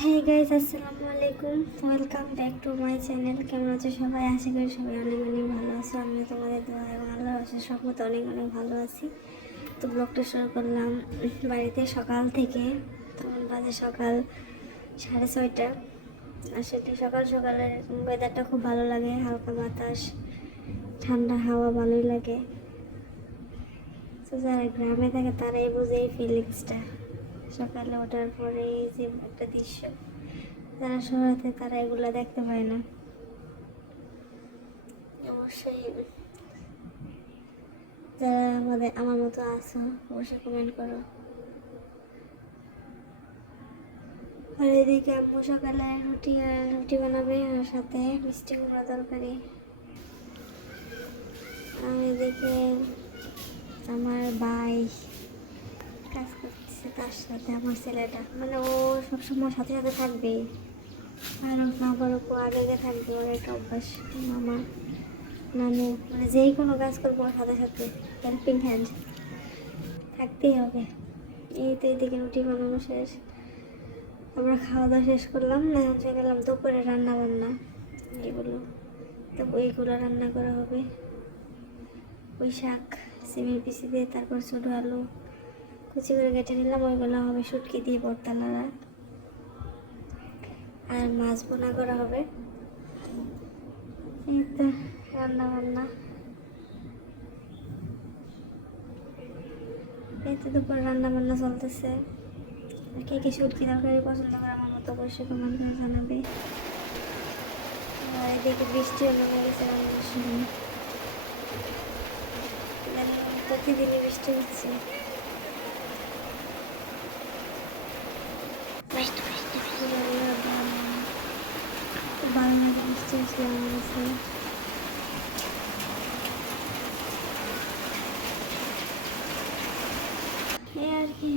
হ্যাঁ গাইজ আসসালামু আলাইকুম welcome back to my channel কেমন আছো সবাই? আশা করি সবাই অনেক অনেক ভালো আছো। আমি তোমাদের দোয়া এবং আল্লাহ আশা সকমত অনেক অনেক ভালো আছি। তো ব্লগটা শুরু করলাম বাড়িতে সকাল থেকে। তখন বাজে সকাল সাড়ে ছয়টা। আর আসলে সকাল সকালের ওয়েদারটা খুব ভালো লাগে, হালকা বাতাস, ঠান্ডা হাওয়া ভালোই লাগে। তো যারা গ্রামে থাকে তারাই বোঝে এই ফিলিংসটা সকালে ওঠার পরে যে একটা দৃশ্য, যারা শহরেতে তারা এগুলো দেখতে পায় না। অবশ্যই। যারা আমাদের, আমার মতো আছো, অবশ্যই কমেন্ট করো। আর এদিকে আম্মু সকালে রুটি রুটি বানাবে আর সাথে মিষ্টি কুমড়া তরকারি। আর এদিকে আমার ভাই কাজ করতেছে তার সাথে আমার ছেলেটা। মানে ও সবসময় সাথে সাথে থাকবেই আর ও না বড় আগে আগে থাকবে, ওর একটা অভ্যাস। মামা, নানু মানে যেই কোনো কাজ করব ওর সাথে সাথে। হেল্পিং হ্যান্ড থাকতেই হবে। এই তো এদিকে রুটি বানানো শেষ। আমরা খাওয়া দাওয়া শেষ করলাম না চলে গেলাম দুপুরে রান্না বান্না। এগুলো তো ওইগুলো রান্না করা হবে। ওই শাক সিমের পিসি দিয়ে তারপর ছোটো আলু। কুচি করে কেটে নিলাম, ওইগুলো হবে শুটকি দিয়ে বর্তালারা আর মাছ বোনা করা হবে। এই তো রান্না বান্না এই তো দুপুর রান্না বান্না চলতেছে কে কে শুটকি তরকারি পছন্দ করে আমার মতো অবশ্যই কমেন্ট করে জানাবে। এদিকে বৃষ্টিও নেমে গেছে রান্নার প্রতিদিনই বৃষ্টি হচ্ছে খুব ভালো এই আর কি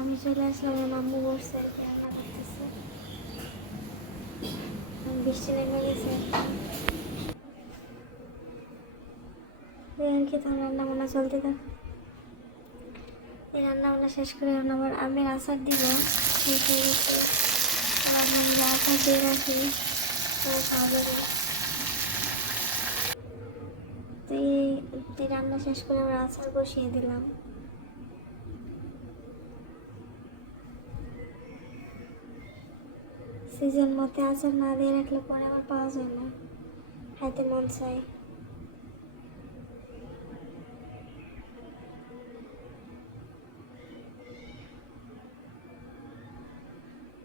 আমি চলে আসলাম বৃষ্টি নেমে গেছে আর কি। তো রান্না বান্না চলতে থাক এই রান্না বান্না শেষ করে আবার আমের আচার দিব। রাখি রান্না শেষ করে আবার আচার বসিয়ে দিলাম। সিজন মতে আচার না দিয়ে রাখলে পরে আবার পাওয়া যায় না। খাইতে মন চায়।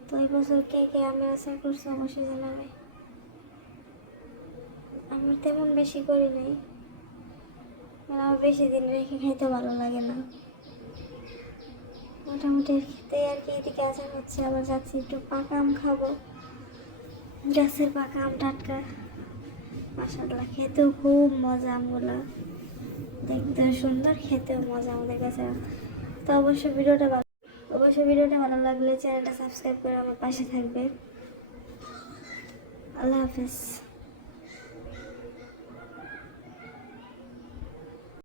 তো এই বছর কে কে আমি আচার করছি অবশ্যই জানাবে। আমি তেমন বেশি করি নাই। কারণ আমার বেশি দিন রেখে খাইতে ভালো লাগে না। মোটামুটি খেতে আর কি এদিকে আচার হচ্ছে, আবার যাচ্ছি একটু পাকা আম খাব। গাছের পাকা আম টাটকা। মাসাল্লাহ খেতেও খুব মজা আমগুলো। দেখতেও সুন্দর, খেতেও মজা আমাদের কাছে। তো অবশ্যই ভিডিওটা অবশ্যই ভিডিওটা ভালো লাগলে চ্যানেলটা সাবস্ক্রাইব করে আমার পাশে থাকবে আল্লাহ হাফেজ।